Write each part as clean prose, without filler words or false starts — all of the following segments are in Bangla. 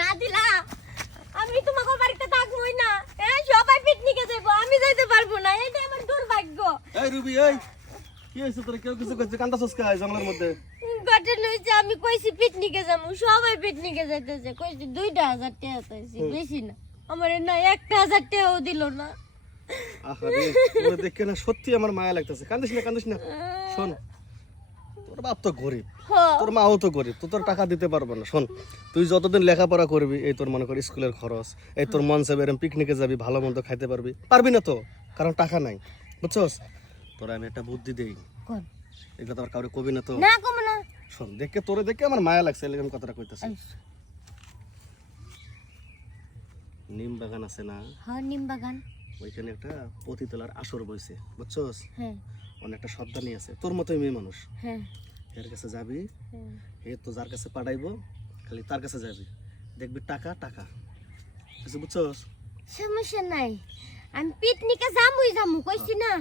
না দিলা আমি তোমাকে বাড়িতে থাকবোই না। সবাই পিকনিকে যাবো, আমি যাইতে পারবো না, এটা আমার দুর্ভাগ্য। এই রুবি, এই কি হইছে তোর? কেউ কিছু কইছে? কান্দাছস কা জঙ্গলের মধ্যে? ঘটনা হইছে আমি কইছি পিকনিকে যাবো, সবাই পিকনিকে যাইতেছে, কইছি 2,000 টাকা চাইছি, বেশি না। আমার না 1,000 টাকাও দিল না। আহারে, তোর দেখে না সত্যি আমার মায়া লাগতেছে। কান্দিস না, কান্দিস না। শোন, তোর বাপ তো গরিব, তোর মাও তো গরিব, তো তোর টাকা দিতে পারবো না। শোন, তুই যতদিন লেখাপড়া করবি, এই তোর মনে কর স্কুলের খরচ, এই তোর মন চাইবে এরম পিকনিকে যাবি, ভালো মন্দ খাইতে পারবি, পারবি না তো, কারণ টাকা নাই, বুঝছস? তোরা আমি একটা বুদ্ধি দেই, কোন? এগুলো তো আর কাউরে কবি না তো। না কম না। শোন, দেখে তোরে দেখে আমার মায়া লাগছে, এরকম কথাটা কইতাছি। নিম বাগান আছে না? হ্যাঁ, নিম বাগান। ওইখানে একটা পতিতলার আসর বইছে, বুঝছস? হ্যাঁ অনেকটা সর্দানি আছে, তোর মতোই মেয়ে মানুষ। হ্যাঁ এর কাছে যাবি, হ্যাঁ। হে তো যার কাছে পাঠাইবো, খালি তার কাছে যাবি, দেখবি টাকা টাকা, কিছু বুঝছস? সমস্যা নাই, আমি পিকনিকে যামুই যামু, কইছি না।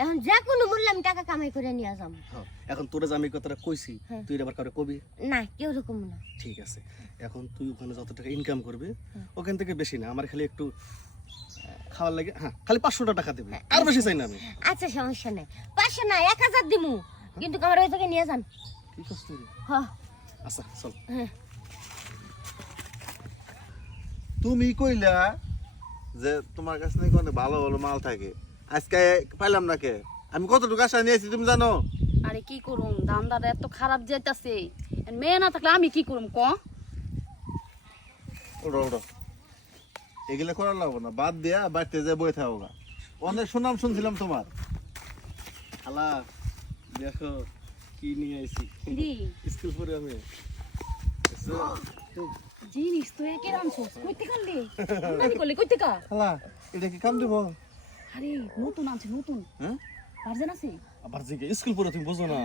এখন যে কোনো মূল্যে আমি টাকা কামাই করে নিয়ে যাবো। হ্যাঁ, এখন তোরে যে আমি এই কথাটা কইছি, হ্যাঁ। তুই আবার কাউরে কবি? না, কেউ রকম না। ঠিক আছে, এখন তুই ওখানে যত টাকা ইনকাম করবি, ওখান থেকে বেশি না, আমার খালি একটু খাওয়ার লাগে, হ্যাঁ, খালি 500 টাকা দিবি, আর বেশি চাই না আমি। আচ্ছা সমস্যা নাই, 500 না 1,000 দিমু, কিন্তু আমার ওই থেকে নিয়ে যান। কি করছিস তুই? হ্যাঁ আচ্ছা চল। হ্যাঁ। তুমি কইলা যে তোমার কাছে নাকি অনেক ভালো ভালো মাল থাকে, আজকে পাইলাম না কে? আমি কতটুকু আশা নিয়েছি তুমি জানো? আরে কি করুম, ধান্দাটা এত খারাপ যাইতাছে, মেয়ে না থাকলে আমি কি করুম ক? ওড়ো ওড়ো, এগুলো করার লাগবো না, বাদ দিয়া বাড়িতে যে বই থাকো গা। অনেক সুনাম শুনছিলাম তোমার। খালা দেখো কি নিয়ে আইছি, দি স্কুল পরে আমি। জিনিস তো একে রামছস কইতে কাললে নানি করলে কইতে কা? খালা, এটা কি কাম দিব? আরে নতুন আছে, নতুন হ্যাঁ, ভার্জেন আছে। আবার যে স্কুল পরে তুমি বোঝো না?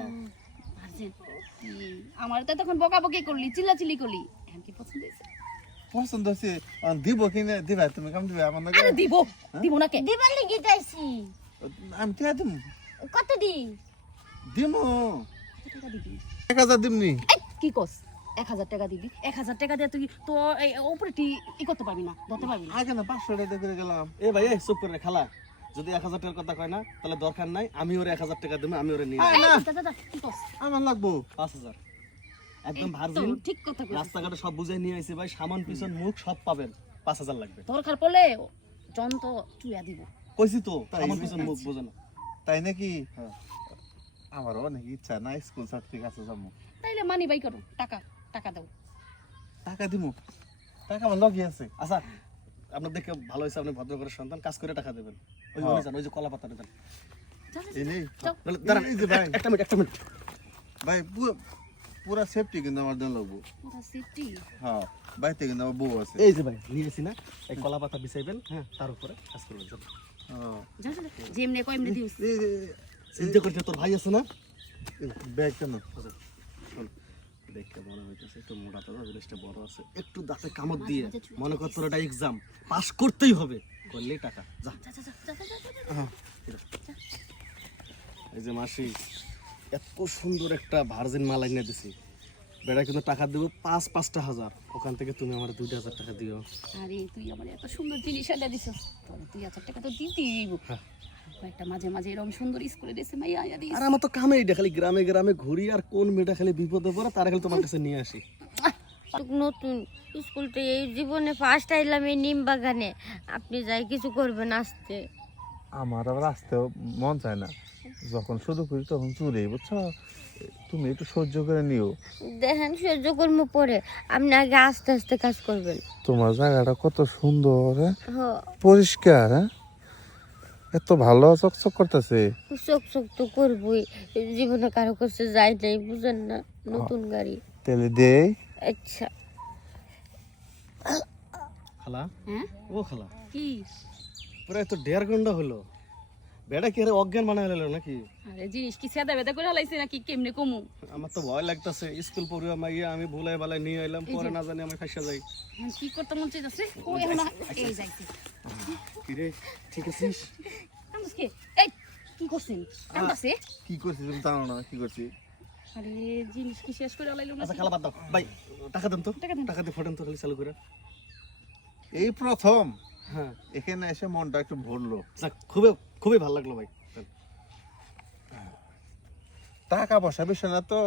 ভার্জেন আমার তো তখন বকাবকি করলি, চিল্লাচিল্লি করলি, এখন কি পছন্দ হয়েছে? পছন্দ হচ্ছে, দিব কিনে দিবা, তুমি কাম দিবা আমার নাকি? আরে দিব, দিব না কে? দিবার লাগি যাইছি। আমি টিয়া দিম, কত দি? দিমু কত টাকা দিবি? 1000 দিমনি। এই, কি কস? 1,000 টাকা দিবি? 1,000 টাকা দিয়ে তুই তো এই উপরে ই করতে পারবি না, ধরতে পারবি না। আগে না 500 টাকা করে গেলাম। এ ভাই, এই চুপ করে খালা, যদি 1000 টাকার কথা কয় না, তাহলে দরকার নাই, আমি ওরে 1000 টাকা দেবো, আমি ওরে নিয়ে আয় না, দাদা দাদা কি কস? আমার লাগবো 5000 একদম তো ভার্জিন, ঠিক কথা কইছিস। রাস্তাঘাটে সব বুঝাই নিয়ে আইছে ভাই, সামান পিছন মুখ সব পাবেন, 5000 লাগবে। দরকার পড়লে যন্ত্র চুয়া দিব। কইছি তো, তাই সামান না? পিছন মুখ বোঝো না। তাই নাকি? হ্যাঁ। আমারও অনেক ইচ্ছা না স্কুল ছাত্রী কাছে যাবো। তাইলে মানি বাই করো, টাকা টাকা দাও। টাকা দিমু, টাকা আমার লগে আছে। আচ্ছা, আপনার দেখে ভালো হয়েছে, আপনি ভদ্র করে সন্তান, কাজ করে টাকা দেবেন। ওই হ্যাঁ। যান, ওই যে কলা পাতা দেন। যা, যা, এই নেই যাও। দাঁড়ান, এই যে ভাই। একটা মিনিট, একটা মিনিট। ভাই, পুরা সেফটি কিন্তু আমার দেন লাগবো। পুরা সেফটি। হ্যাঁ, বাড়িতে কিন্তু আমার বউ আছে। এই যে ভাই নিয়ে এসি না, এই কলা পাতা বিছাইবেন, হ্যাঁ, তার উপরে কাজ করবেন। চল। হ্যাঁ। যা যা, যা। যেমনে কয় এমনি দিউস। চিন্তা করতে তোর ভাই আছে না? ব্যাগ কেন? আচ্ছা, শোন, দেখতে মনে হইতেছে একটু মোটা তো, জিনিসটা বড় আছে, একটু দাঁতে কামড় দিয়ে মনে কর তোর একটা এক্সাম পাস করতেই হবে, করলেই টাকা। যা। যা যা যা যা, যা, যা, যা। হ্যাঁ, এই যে মাসি, এত সুন্দর একটা ভার্জিন মাল এনে দিছি, বেড়া কিন্তু টাকা দেবো 5,000, ওখান থেকে তুমি আমার 2,000 টাকা দিও। আরে তুই আমার এত সুন্দর জিনিস এনে দিছস, তোর 2,000 টাকা তো দিতেই হইব। হ্যাঁ। কয়েকটা মাঝে মাঝে এরকম সুন্দর স্কুলে দেশে মাইয়া আয়া দিস। আর আমার তো কামে এটা, খালি গ্রামে গ্রামে ঘুরি, আর কোন মেয়েটা খালি বিপদে পড়ে তারা খালি তোমার কাছে নিয়ে আসি। নতুন স্কুলতে এই জীবনে ফার্স্ট আইলাম এই নিম বাগানে, আপনি যাই কিছু করবেন আসতে। আমার আবার আসতেও মন চায় না, যখন শুরু করি তখন চুরি, বুঝছো? তুমি একটু সহ্য করে নিও। দেখেন সহ্য কর্ম পরে, আপনি আগে আস্তে আস্তে কাজ করবেন। তোমার জায়গাটা কত সুন্দর, হ্যাঁ? হ, পরিষ্কার, হ্যাঁ? এত ভালো চকচক করতেছে। চোখ চোখ তো করবই, জীবনে কারো কাছে যাই নাই, বুঝেন না, নতুন গাড়ি। তেলে দেই। আচ্ছা খালা, হ্যাঁ ও খালা, কি? প্রায় তো 1.5 ঘন্টা হলো, বেড়া কি আরে অজ্ঞান বানায় হলো নাকি? আরে জিনিস কি সেদা বেদা করে হালাইছে নাকি কেমনে কমু? আমার তো ভয় লাগতেছে, স্কুল পড়ুয়া মাইয়া আমি ভুলাই বালাই নিয়ে এলাম, পরে না জানি আমি ফাঁসা যাই। এখন কি করতে মন চাইতাছে? ও এখন এই যাইছে। কি রে, ঠিক আছিস? কান্দুস কে? এই কি করছেন? কান্দাছে? কি করছি তুমি জানো না কি করছি? আরে জিনিস কি শেষ করে লাইলো না আচ্ছা খেলা বাদ দাও ভাই, টাকা দেন তো, টাকা দেন। টাকা দিয়ে ফোটেন তো খালি চালু করে। এই প্রথম হ্যাঁ এখানে এসে মনটা একটু ভরলো। যাক, খুবই খুবই ভালো লাগলো ভাই। টাকা পয়সা বিষয় না তো,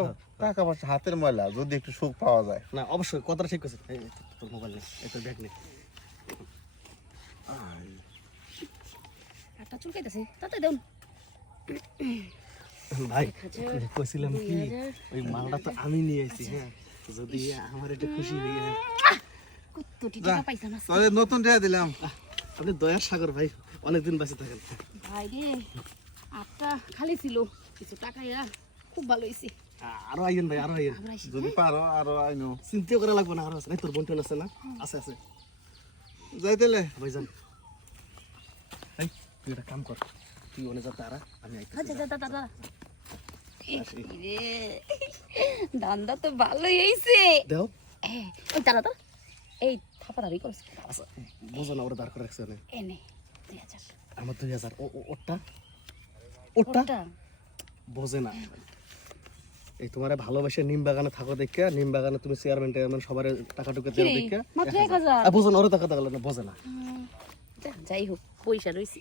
টাকা পয়সা হাতের ময়লা, যদি একটু সুখ পাওয়া যায়। না অবশ্যই কথাটা ঠিক আছে। এই তোর মোবাইল নেই, এই তোর ব্যাগ নেই। একটা চুলকাইতেছে তাতে দেন ভাই 1000, কইছিলাম কি 2000, ওই মালটা তো আমি নিয়ে আইছি। হ্যাঁ যদি আমার একটু খুশি হয়ে যায়। কতটি টাকা পাইছাম আজকে। তোরে নতুন টাকা দিলাম। আপনি দয়ার সাগর ভাই, অনেকদিন বেঁচে থাকেন। ভাই রে আটটা খালি ছিল, কিছু টাকা খুব ভালো হয়েছে। আরো আইয়েন ভাই, আরো আইয়েন। আমরা এসে যদি পারো আরো আইনো। চিন্তা করা লাগবে না, আরো আছে। নাই তোর বোনটোন আছে না? আছে আছে যাইতেলে ভাই যান। এই তুই একটা কাম কর, তুই ওনে যা তারা, আমি আইতেছি। আচ্ছা দাদা দাদা আসি। রে দান্দা তো ভালোই হয়েছে। দেও ওই দাদা দাদা এই থাপাদারি করছে। আচ্ছা বুঝো না, ওরা দাঁড় করে রাখছে ওনে। এনে 2000 আমার 2000 ওটা ওটা ওটা বোঝে না। এই তোমারে ভালোবাসে নিম বাগানে থাকো দেখে, নিম বাগানে তুমি চেয়ারম্যান টেয়ারম্যান সবার টাকা টুকা দেও কিরে, দেখে মাত্র 1000 বুঝো না, ওরা টাকা দিলে না, বোঝে না। যাই হোক পয়সা রয়েছে।